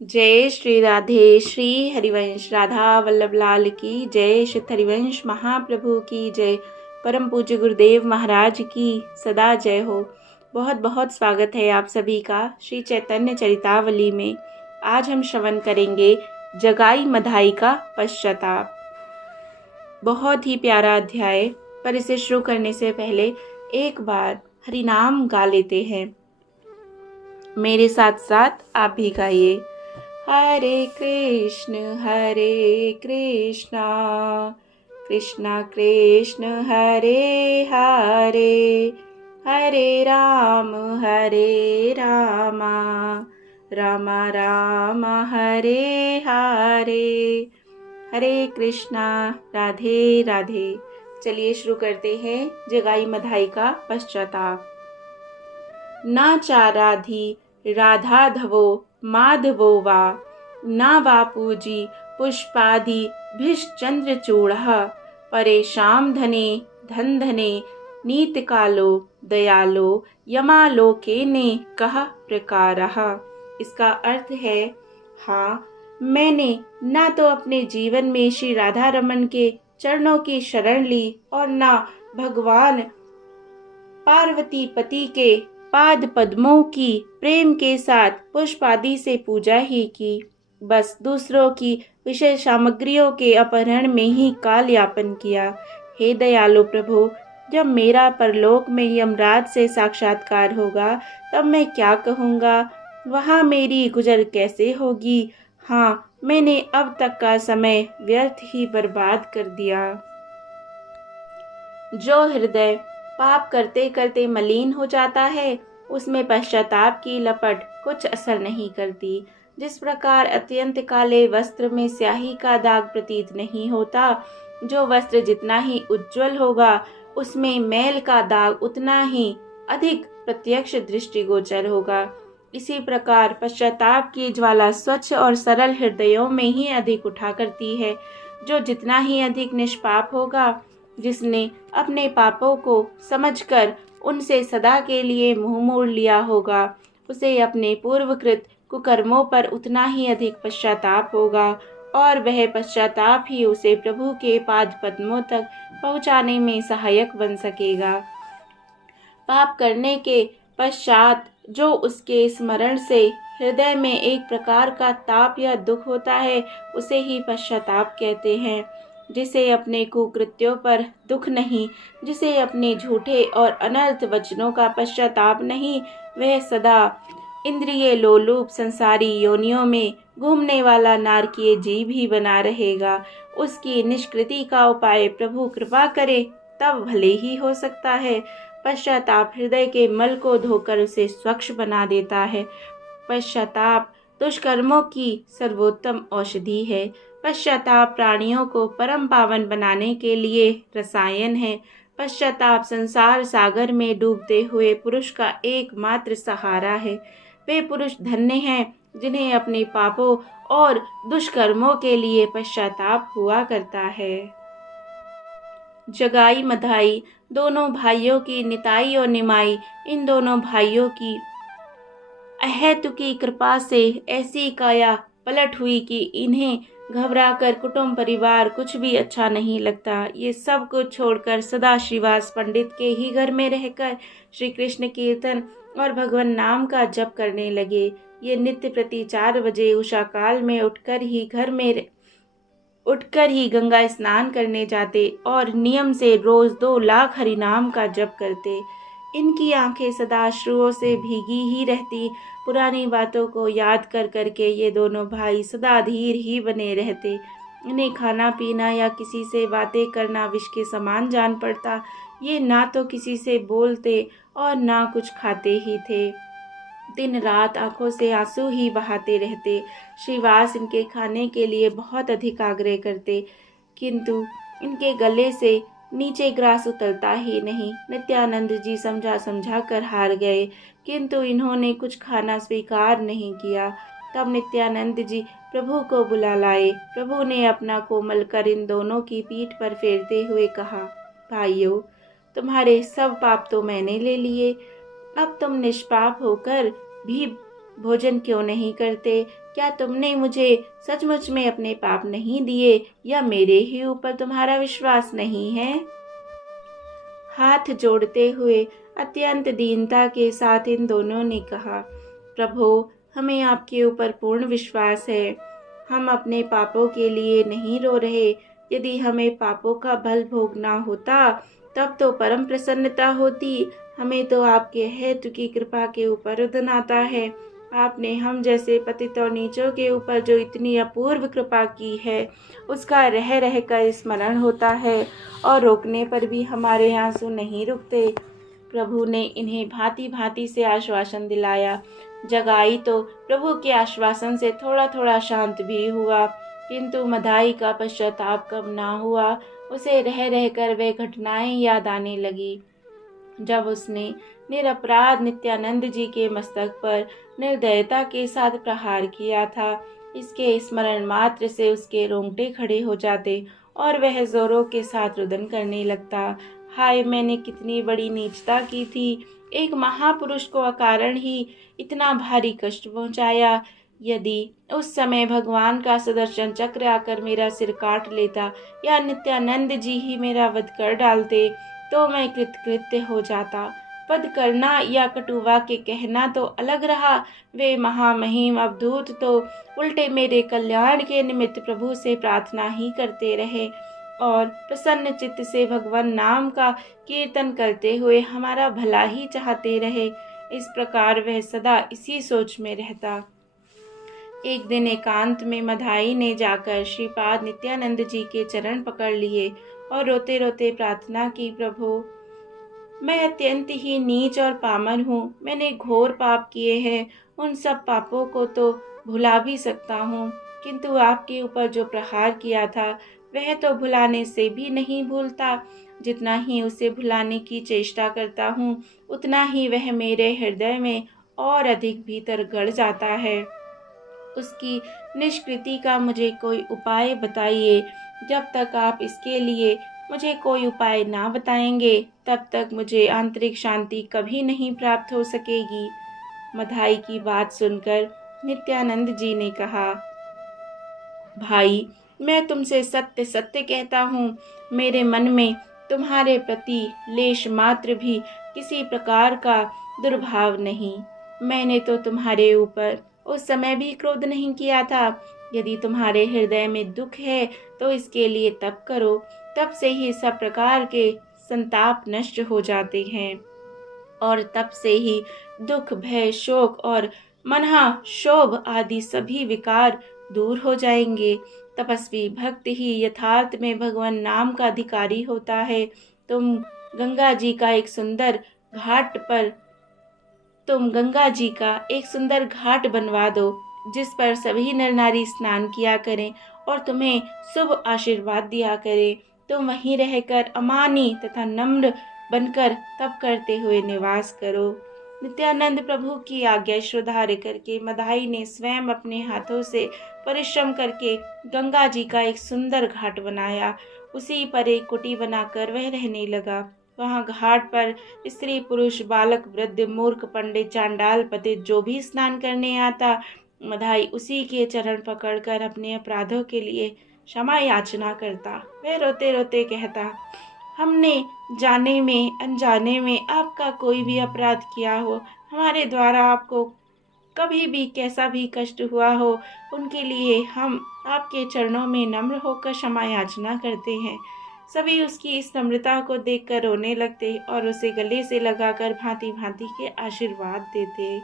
जय श्री राधे। श्री हरिवंश राधा वल्लभ लाल की जय। श्री हरिवंश महाप्रभु की जय। परम पूज्य गुरुदेव महाराज की सदा जय हो। बहुत बहुत स्वागत है आप सभी का श्री चैतन्य चरितावली में। आज हम श्रवण करेंगे जगाई मधाई का पश्चाताप। बहुत ही प्यारा अध्याय, पर इसे शुरू करने से पहले एक बार हरिनाम गा लेते हैं। मेरे साथ साथ आप भी गाइए। हरे कृष्ण कृष्ण कृष्ण हरे हरे, हरे राम राम राम हरे हरे। हरे कृष्णा, राधे राधे। चलिए शुरू करते हैं जगाई मधाई का पश्चाताप। ना चाराधि राधा धवो माधवो वा, ना वा पूजी पुष्पादि भिश्चंद्र चूड़ः, परेशाम धने धन धने नीत कालो दयालो यमालोके ने कह प्रकारः। इसका अर्थ है, हाँ, मैंने ना तो अपने जीवन में श्री राधा रमन के चरणों की शरण ली और ना भगवान पार्वती पति के पाद पद्मों की प्रेम के साथ पुष्प आदि से पूजा ही की, बस दूसरों की विषय सामग्रियों के अपहरण में ही काल यापन किया। हे दयालु प्रभु, जब मेरा परलोक में यमराज से साक्षात्कार होगा तब मैं क्या कहूँगा? वहाँ मेरी गुजर कैसे होगी? हाँ, मैंने अब तक का समय व्यर्थ ही बर्बाद कर दिया। जो हृदय पाप करते करते मलिन हो जाता है, उसमें पश्चाताप की लपट कुछ असर नहीं करती। जिस प्रकार अत्यंत काले वस्त्र में स्याही का दाग प्रतीत नहीं होता, जो वस्त्र जितना ही उज्जवल होगा उसमें मैल का दाग उतना ही अधिक प्रत्यक्ष दृष्टिगोचर होगा। इसी प्रकार पश्चाताप की ज्वाला स्वच्छ और सरल हृदयों में ही अधिक उठा करती है। जो जितना ही अधिक निष्पाप होगा, जिसने अपने पापों को समझकर उनसे सदा के लिए मुंह मोड़ लिया होगा, उसे अपने पूर्वकृत कुकर्मों पर उतना ही अधिक पश्चाताप होगा और वह पश्चाताप ही उसे प्रभु के पाद पद्मों तक पहुंचाने में सहायक बन सकेगा। पाप करने के पश्चात जो उसके स्मरण से हृदय में एक प्रकार का ताप या दुख होता है, उसे ही पश्चाताप कहते हैं। जिसे अपने कुकृत्यों पर दुख नहीं, जिसे अपने झूठे और अनर्थ वचनों का पश्चाताप नहीं, वह सदा इंद्रिय लोलुप संसारी योनियों में घूमने वाला नारकीय जीव ही बना रहेगा। उसकी निष्कृति का उपाय प्रभु कृपा करे तब भले ही हो सकता है। पश्चाताप हृदय के मल को धोकर उसे स्वच्छ बना देता है। पश्चाताप दुष्कर्मों की सर्वोत्तम औषधि है। पश्चाताप प्राणियों को परम पावन बनाने के लिए रसायन है। पश्चाताप संसार सागर में डूबते हुए पुरुष का एकमात्र सहारा है। वे पुरुष धन्य हैं जिन्हें अपने पापों और दुष्कर्मों के लिए पश्चाताप हुआ करता है। जगाई मधाई दोनों भाइयों की निताई और निमाई, इन दोनों भाइयों की अहेतुकी कृपा से ऐसी काया पलट हुई कि इन्हें घबराकर कुटुंब परिवार कुछ भी अच्छा नहीं लगता। ये सब कुछ छोड़कर सदा श्रीवास पंडित के ही घर में रहकर श्री कृष्ण कीर्तन और भगवान नाम का जप करने लगे। ये नित्य प्रति 4 बजे उषा काल में उठकर ही गंगा स्नान करने जाते और नियम से रोज 2 लाख हरिनाम का जप करते। इनकी आंखें सदा अश्रुओं से भीगी ही रहती। पुरानी बातों को याद कर करके ये दोनों भाई सदा धीर ही बने रहते। इन्हें खाना पीना या किसी से बातें करना विष के समान जान पड़ता। ये ना तो किसी से बोलते और ना कुछ खाते ही थे। दिन रात आंखों से आंसू ही बहाते रहते। श्रीवास इनके खाने के लिए बहुत अधिक आग्रह करते, किंतु इनके गले से नीचे ग्रास उतरता ही नहीं। नित्यानंद जी समझा कर हार गए, किंतु इन्होंने कुछ खाना स्वीकार नहीं किया। तब नित्यानंद जी प्रभु को बुला लाए। प्रभु ने अपना कोमल कर इन दोनों की पीठ पर फेरते हुए कहा, भाइयों, तुम्हारे सब पाप तो मैंने ले लिए, अब तुम निष्पाप होकर भी भोजन क्यों नहीं करते? क्या तुमने मुझे सचमुच में अपने पाप नहीं दिए या मेरे ही ऊपर तुम्हारा विश्वास नहीं है? हाथ जोड़ते हुए अत्यंत दीनता के साथ इन दोनों ने कहा, प्रभु, हमें आपके ऊपर पूर्ण विश्वास है। हम अपने पापों के लिए नहीं रो रहे। यदि हमें पापों का फल भोगना होता तब तो परम प्रसन्नता होती। हमें तो आपके हेतु की कृपा के ऊपर रुदन आता है। आपने हम जैसे पतित और नीचों के ऊपर जो इतनी अपूर्व कृपा की है उसका रह रह कर स्मरण होता है और रोकने पर भी हमारे आंसू नहीं रुकते। प्रभु ने इन्हें भांति भांति से आश्वासन दिलाया। जगाई तो प्रभु के आश्वासन से थोड़ा थोड़ा शांत भी हुआ, किंतु मदाई का पश्चाताप कम ना हुआ। उसे रह रह कर वे घटनाएं याद आने लगी जब उसने निरपराध नित्यानंद जी के मस्तक पर निर्दयता के साथ प्रहार किया था। इसके स्मरण मात्र से उसके रोंगटे खड़े हो जाते और वह जोरों के साथ रुदन करने लगता। हाय, मैंने कितनी बड़ी नीचता की थी। एक महापुरुष को अकारण ही इतना भारी कष्ट पहुंचाया। यदि उस समय भगवान का सुदर्शन चक्र आकर मेरा सिर काट लेता या नित्यानंद जी ही मेरा वध कर डालते तो मैं कृतकृत्य हो जाता। वध करना या कटु वाक्य कहना तो अलग रहा, वे महामहिम अवधूत तो उल्टे मेरे कल्याण के निमित्त प्रभु से प्रार्थना ही करते रहे और प्रसन्न चित्त से भगवान नाम का कीर्तन करते हुए हमारा भला ही चाहते रहे। इस प्रकार वह सदा इसी सोच में रहता। एक दिन एकांत में मधाई ने जाकर श्रीपाद नित्यानंद जी के चरण पकड़ लिए और रोते रोते प्रार्थना की, प्रभु, मैं अत्यंत ही नीच और पामर हूँ। मैंने घोर पाप किए हैं। उन सब पापों को तो भुला भी सकता हूँ, किंतु आपके ऊपर जो प्रहार किया था वह तो भुलाने से भी नहीं भूलता। जितना ही उसे भुलाने की चेष्टा करता हूँ उतना ही वह मेरे हृदय में और अधिक भीतर गड़ जाता है। उसकी निष्कृति का मुझे कोई उपाय बताइए। जब तक आप इसके लिए मुझे कोई उपाय ना बताएंगे तब तक मुझे आंतरिक शांति कभी नहीं प्राप्त हो सकेगी। मधाई की बात सुनकर नित्यानंद जी ने कहा, भाई, मैं तुमसे सत्य सत्य कहता हूँ, मेरे मन में तुम्हारे प्रति लेश मात्र भी किसी प्रकार का दुर्भाव नहीं। मैंने तो तुम्हारे ऊपर उस समय भी क्रोध नहीं किया था। यदि तुम्हारे हृदय में दुख है तो इसके लिए तप करो, तब से ही सब प्रकार के संताप नष्ट हो जाते हैं और तब से ही दुख, भय, शोक और मनहा शोभ आदि सभी विकार दूर हो जाएंगे। तपस्वी भक्त ही यथार्थ में भगवान नाम का अधिकारी होता है। तुम गंगा जी का एक सुंदर घाट बनवा दो जिस पर सभी नर नारी स्नान किया करें और तुम्हें शुभ आशीर्वाद दिया करें। तुम वहीं रहकर अमानी तथा नम्र बनकर तप करते हुए निवास करो। नित्यानंद प्रभु की आज्ञा श्रद्धार्य करके मधाई ने स्वयं अपने हाथों से परिश्रम करके गंगा जी का एक सुंदर घाट बनाया। उसी पर एक कुटी बनाकर वह रहने लगा। वहाँ घाट पर स्त्री, पुरुष, बालक, वृद्ध, मूर्ख, पंडित, चांडाल, पतित जो भी स्नान करने आता, मधाई उसी के चरण पकड़कर अपने अपराधों के लिए क्षमा याचना करता। वह रोते रोते कहता, हमने जाने में अनजाने में आपका कोई भी अपराध किया हो, हमारे द्वारा आपको कभी भी कैसा भी कष्ट हुआ हो, उनके लिए हम आपके चरणों में नम्र होकर क्षमा याचना करते हैं। सभी उसकी इस नम्रता को देखकर रोने लगते और उसे गले से लगाकर भांति भांति के आशीर्वाद देते।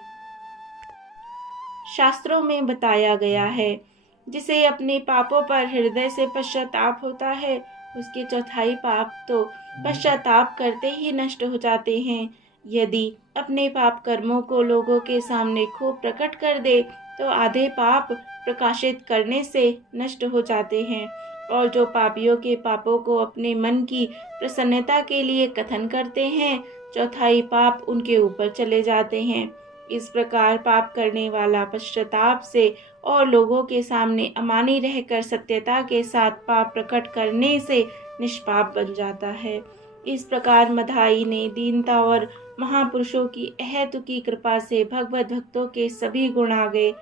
शास्त्रों में बताया गया है, जिसे अपने पापों पर हृदय से पश्चाताप होता है उसके चौथाई पाप तो पश्चाताप करते ही नष्ट हो जाते हैं। यदि अपने पाप कर्मों को लोगों के सामने खूब प्रकट कर दे तो आधे पाप प्रकाशित करने से नष्ट हो जाते हैं और जो पापियों के पापों को अपने मन की प्रसन्नता के लिए कथन करते हैं, चौथाई पाप उनके ऊपर चले जाते हैं। इस प्रकार पाप करने वाला पश्चाताप से और लोगों के सामने अमानी रहकर सत्यता के साथ पाप प्रकट करने से निष्पाप बन जाता है। इस प्रकार मधाई ने दीनता और महापुरुषों की अहेतु की कृपा से भगवत भक्तों के सभी गुण आ गए।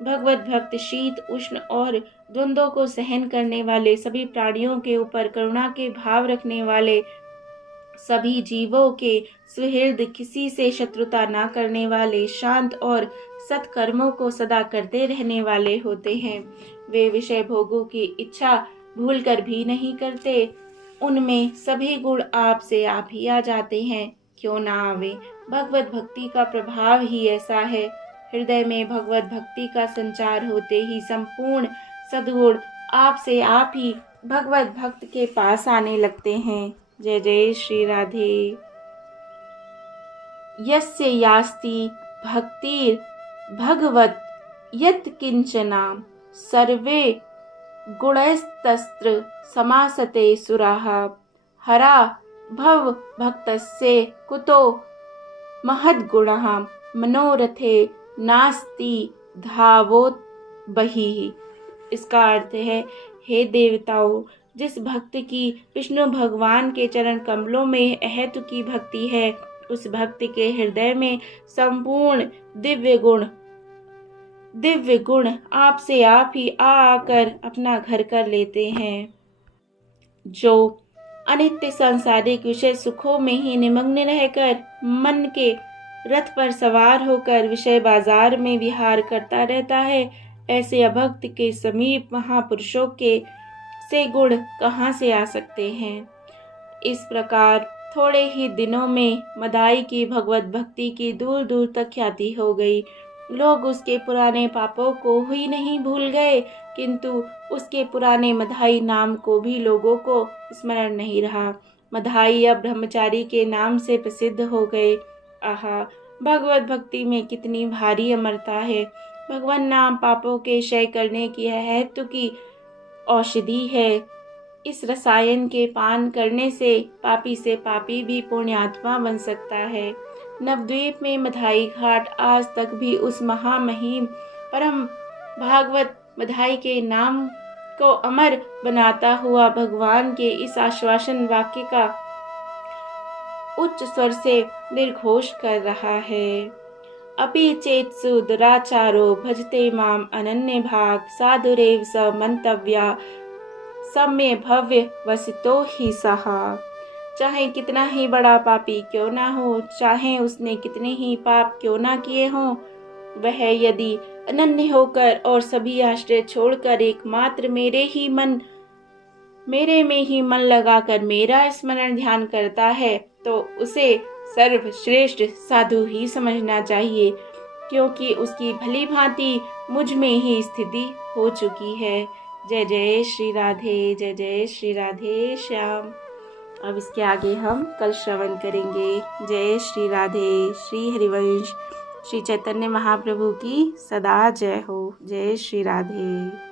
भगवत भक्त शीत उष्ण और द्वंद्वों को सहन करने वाले, सभी प्राणियों के ऊपर करुणा के भाव रखने वाले, सभी जीवों के सुहृद, किसी से शत्रुता न करने वाले, शांत और सत्कर्मों को सदा करते रहने वाले होते हैं। वे विषय भोगों की इच्छा भूलकर भी नहीं करते। उनमें सभी गुण आप से आप ही आ जाते हैं, क्यों ना आवे। भगवत भक्ति का प्रभाव ही ऐसा है। हृदय में भगवत भक्ति का संचार होते ही संपूर्ण सद्गुण आप से आप ही भगवत भक्त के पास आने लगते हैं। जय जय श्री राधे। यस्य यास्ति भक्तिर् भगवत यत् किंचना सर्वे गुणैस्तत्र समासते सुराः हरा भव भक्तस्य कुतो महद्गुणः मनोरथे नास्ति धावोत बहिः। इसका अर्थ है, हे देवताओं, जिस भक्त की विष्णु भगवान के चरण कमलों में अहेतु की भक्ति है, उस भक्त के हृदय में संपूर्ण दिव्य गुण आप से आप ही आकर अपना घर कर लेते हैं। जो अनित्य सांसारिक विषय सुखों में ही निमग्न रहकर मन के रथ पर सवार होकर विषय बाजार में विहार करता रहता है, ऐसे अभक्त के समीप महापुरुषों के से गुण कहाँ से आ सकते हैं। इस प्रकार थोड़े ही दिनों में मदाई की भगवत भक्ति की दूर दूर तक ख्याति हो गई। लोग उसके पुराने पापों को ही नहीं भूल गए, किंतु उसके पुराने मधाई नाम को भी लोगों को स्मरण नहीं रहा। मधाई अब ब्रह्मचारी के नाम से प्रसिद्ध हो गए। आहा, भगवत भक्ति में कितनी भारी अमरता है। भगवान नाम पापों के क्षय करने की हेतु की औषधि है। इस रसायन के पान करने से पापी भी पुण्यात्मा बन सकता है। नवद्वीप में मधाई घाट आज तक भी उस महामहिम परम भागवत मधाई के नाम को अमर बनाता हुआ भगवान के इस आश्वासन वाक्य का उच्च स्वर से निर्घोष कर रहा है। अपि चेत्सु दुराचारो भजते माम अनन्य भाग साधुरेव स मंतव्या सम्य भव्य वसितो ही सहा। चाहे कितना ही बड़ा पापी क्यों ना हो, चाहे उसने कितने ही पाप क्यों ना किए हों, वह यदि अनन्य होकर और सभी आश्रय छोड़कर एकमात्र मेरे में ही मन लगाकर मेरा स्मरण ध्यान करता है, तो उसे सर्वश्रेष्ठ साधु ही समझना चाहिए, क्योंकि उसकी भली भांति मुझ में ही स्थिति हो चुकी है। जय जय श्री राधे, जय जय श्री राधे श्याम। अब इसके आगे हम कल श्रवण करेंगे। जय श्री राधे। श्री हरिवंश श्री चैतन्य महाप्रभु की सदा जय हो। जय श्री राधे।